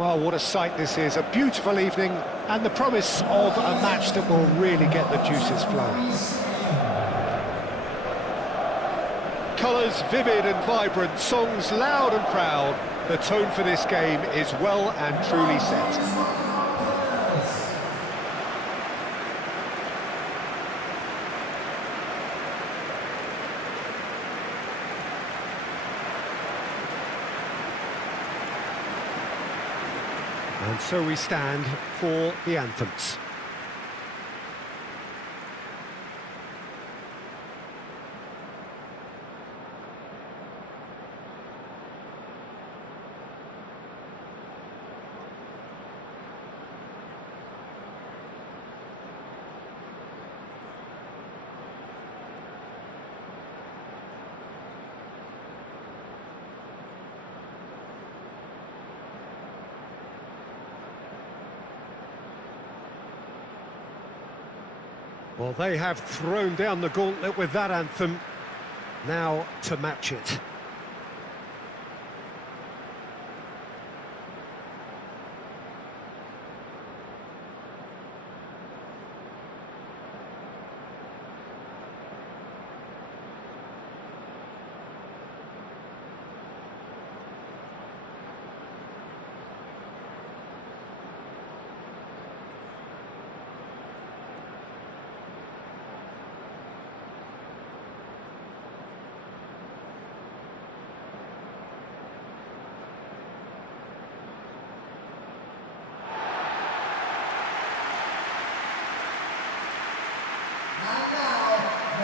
Well, what a sight this is. A beautiful evening and the promise of a match that will really get the juices flowing. Colours vivid and vibrant, songs loud and proud. The tone for this game is well and truly set. And so we stand for the anthems. Well, they have thrown down the gauntlet with that anthem. Now to match it.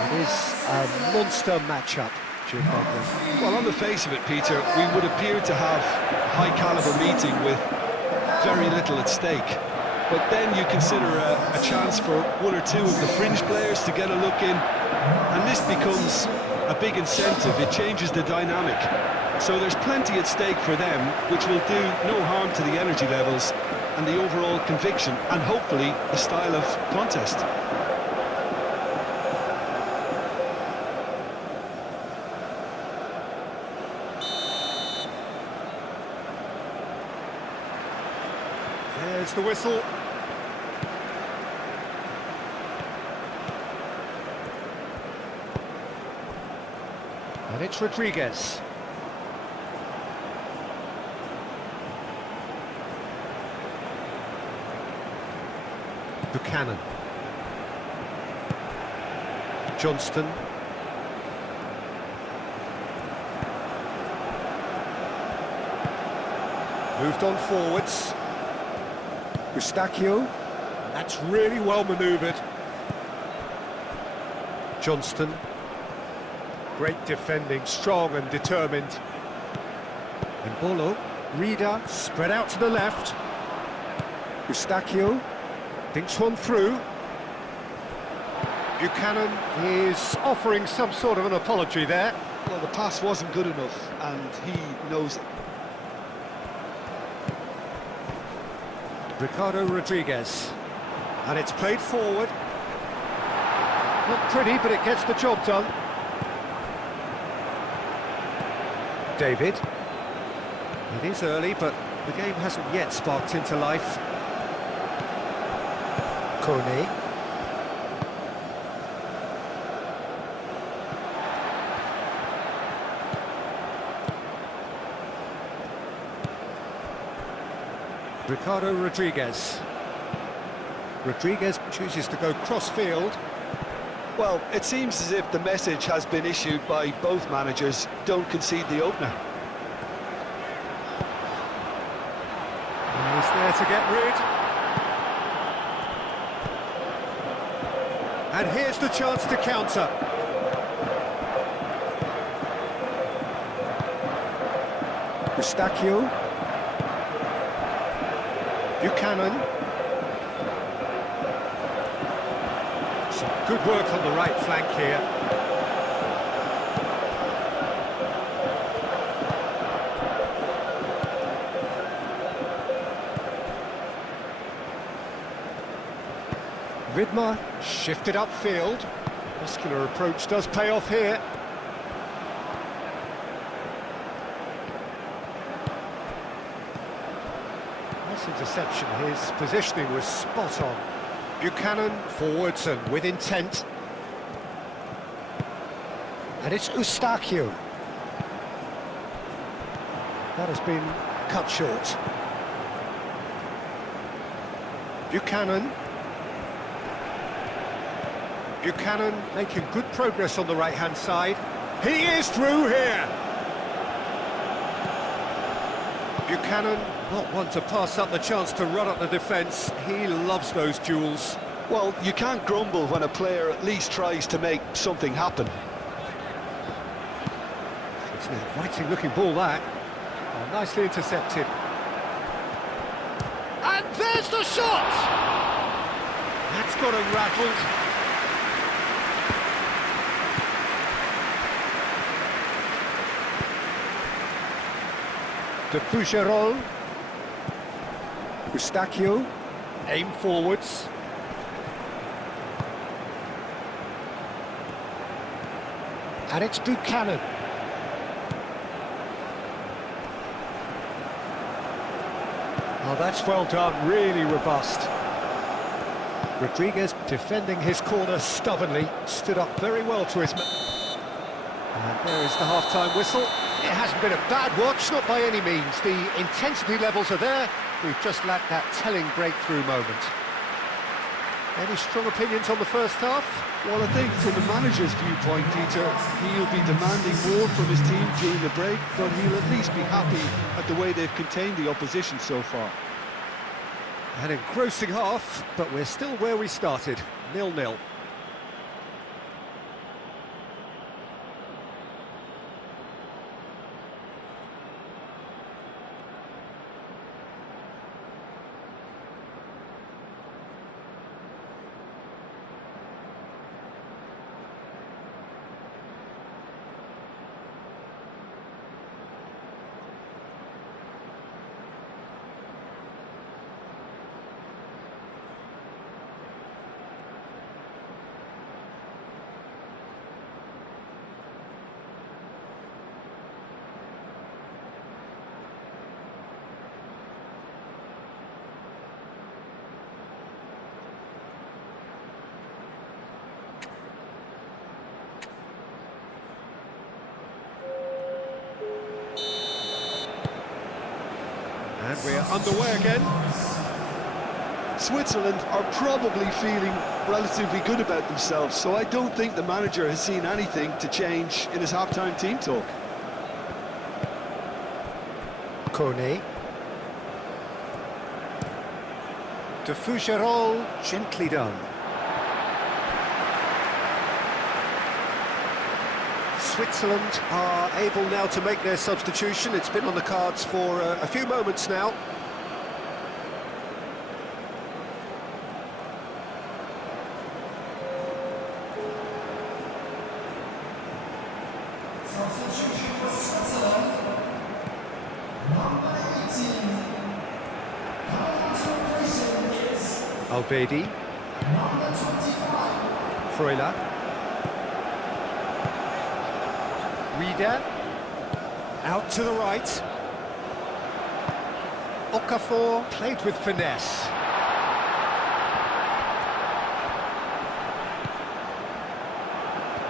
It is a monster matchup, Jim Bogdan. Well, on the face of it, Peter, we would appear to have a high-caliber meeting with very little at stake. But then you consider a chance for one or two of the fringe players to get a look in, and this becomes a big incentive. It changes the dynamic. So there's plenty at stake for them, which will do no harm to the energy levels and the overall conviction, and hopefully the style of contest. There's the whistle. And it's Rodriguez. Buchanan. Johnston. Moved on forwards. Eustachio, and that's really well manoeuvred. Johnston, great defending, strong and determined. And Bolo, Reader, spread out to the left. Eustachio, thinks one through. Buchanan is offering some sort of an apology there. Well, the pass wasn't good enough, and he knows it. Ricardo Rodriguez, and it's played forward. Not pretty, but it gets the job done. David. It is early, but the game hasn't yet sparked into life. Kone. Ricardo Rodriguez. Rodriguez chooses to go cross-field. Well, it seems as if the message has been issued by both managers: don't concede the opener. And he's there to get rid. And here's the chance to counter. Eustachio. Buchanan. Some good work on the right flank here. Vidmar shifted upfield. Muscular approach does pay off here. Nice interception. His positioning was spot on. Buchanan forwards and with intent. And it's Eustachio. That has been cut short. Buchanan. Buchanan making good progress on the right-hand side. He is through here! Buchanan, not one to pass up the chance to run up the defence. He loves those duels. Well, you can't grumble when a player at least tries to make something happen. It's an inviting-looking ball, that. Oh, nicely intercepted. And there's the shot! That's got him rattled. De Fougerolles. Eustachio. Aim forwards. And it's Buchanan. Oh, that's well done, really robust. Rodriguez defending his corner stubbornly, stood up very well to his... And there is the half-time whistle. It hasn't been a bad watch, not by any means. The intensity levels are there. We've just lacked that telling breakthrough moment. Any strong opinions on the first half? Well, I think from the manager's viewpoint, Peter, he'll be demanding more from his team during the break, but he'll at least be happy at the way they've contained the opposition so far. An engrossing half, but we're still where we started, 0-0. And we're underway again. Switzerland are probably feeling relatively good about themselves, so I don't think the manager has seen anything to change in his half-time team talk. Kone. De Fougerolles, gently done. Switzerland are able now to make their substitution. It's been on the cards for a few moments now. Substitution for Switzerland. Number 18. Coming to replace him is Alvedi. number 25. Freuler. Rieder. Out to the right. Okafor played with finesse.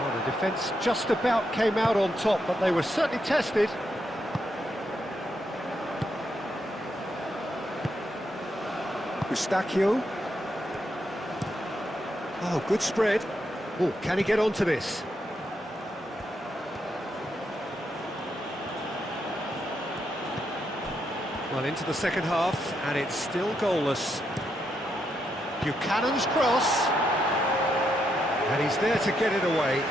Well, the defence just about came out on top, but they were certainly tested. Eustachio. Oh, good spread. Oh, can he get onto this? Well, into the second half, and it's still goalless. Buchanan's cross. And he's there to get it away.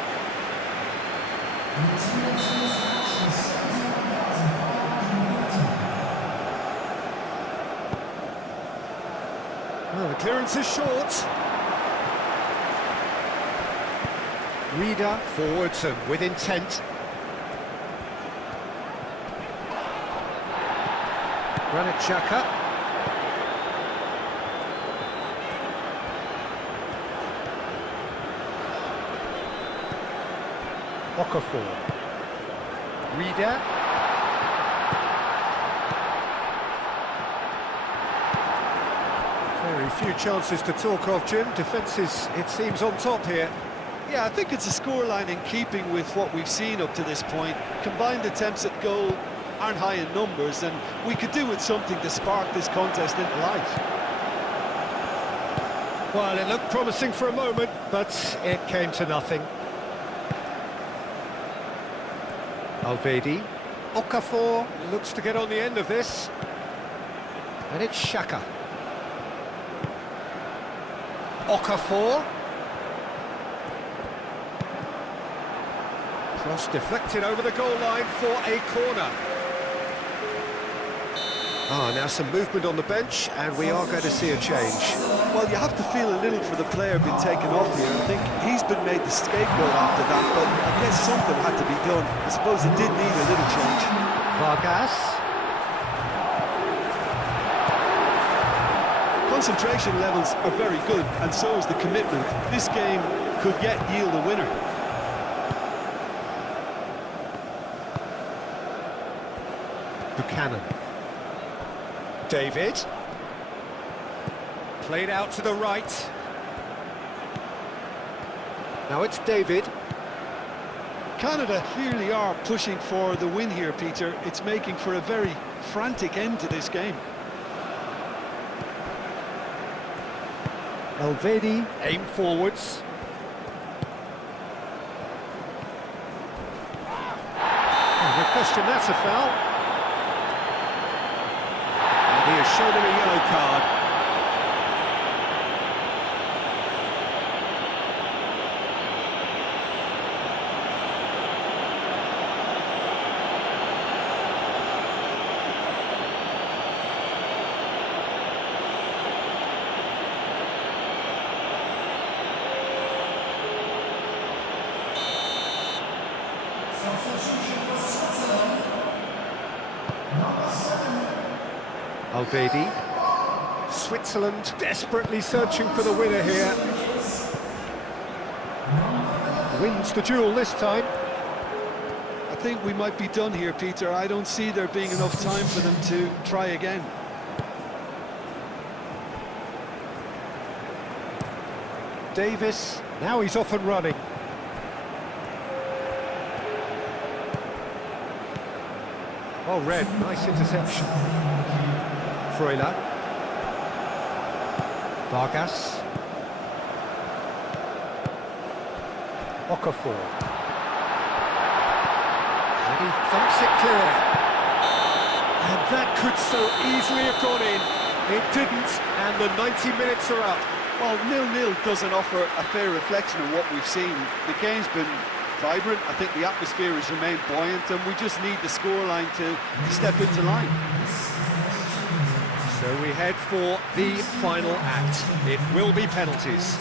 Well, the clearance is short. Rieder forwards and with intent. Granit Xhaka. Okafor. Rieder. Very few chances to talk of, Jim. Defence is, it seems, on top here. Yeah, I think it's a scoreline in keeping with what we've seen up to this point. Combined attempts at goal aren't high in numbers, and we could do with something to spark this contest into life. Well, it looked promising for a moment, but it came to nothing. Alvedi. Okafor looks to get on the end of this. And it's Xhaka. Okafor. Cross deflected over the goal line for a corner. Now some movement on the bench, and we are going to see a change. Well, you have to feel a little for the player being taken off here. I think he's been made the scapegoat after that, but I guess something had to be done. I suppose it did need a little change. Vargas. Concentration levels are very good, and so is the commitment. This game could yet yield a winner. Buchanan. David. Played out to the right. Now it's David. Canada clearly are pushing for the win here, Peter. It's making for a very frantic end to this game. Alvedi, aim forwards. No question, that's a foul. And he has shown him a yellow card. Substitution for Switzerland. Number 7. Alvedi. Switzerland desperately searching for the winner here. Wins the duel this time. I think we might be done here, Peter. I don't see there being enough time for them to try again. Davis, now he's off and running. Oh, Red, nice interception. Freuler. Vargas. Okafor. And he thumps it clear. And that could so easily have gone in. It didn't, and the 90 minutes are up. Well, 0-0 doesn't offer a fair reflection of what we've seen. The game's been vibrant. I think the atmosphere has remained buoyant, and we just need the scoreline to step into line. So we head for the final act. It will be penalties.